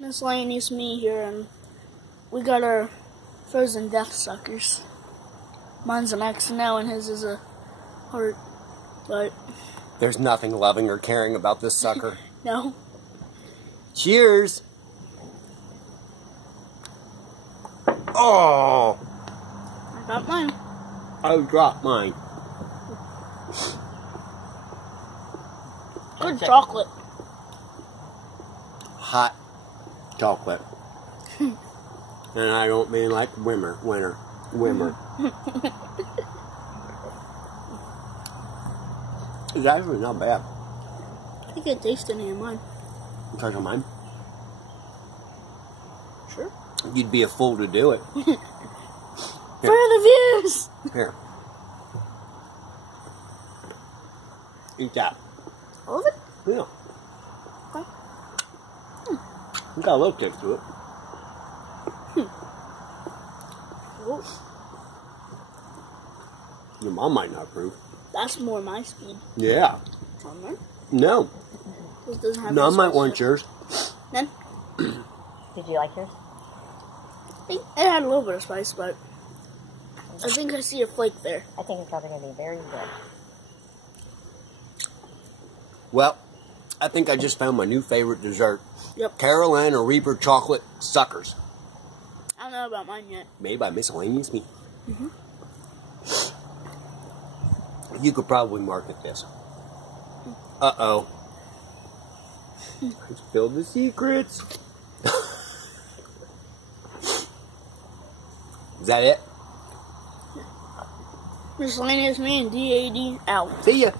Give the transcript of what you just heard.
Miscellaneous me here, and we got our frozen death suckers. Mine's an X now, and his is a heart. But there's nothing loving or caring about this sucker. No. Cheers. Oh. I got mine. I dropped mine. Good chocolate. Hot chocolate. And I don't mean like winter. It's actually not bad. I think it tastes any of mine. You try some mine? Sure. You'd be a fool to do it. For the views! Here. Eat that. All of it? Yeah. Okay. It's got a little kick to it. Oh, Your mom might not approve. that's more my speed. Yeah. On there? No. This doesn't have No, I any might spice want to it. yours. Then? Did you like yours? I think it had a little bit of spice, but I think I see a flake there. I think it's probably going to be very good. Well, I think I just found my new favorite dessert. Yep. Carolina Reaper chocolate suckers. I don't know about mine yet. Made by Miscellaneous Me. You could probably market this. Uh-oh. Let's spill the secrets. Is that it? Miscellaneous me and DAD out. See ya.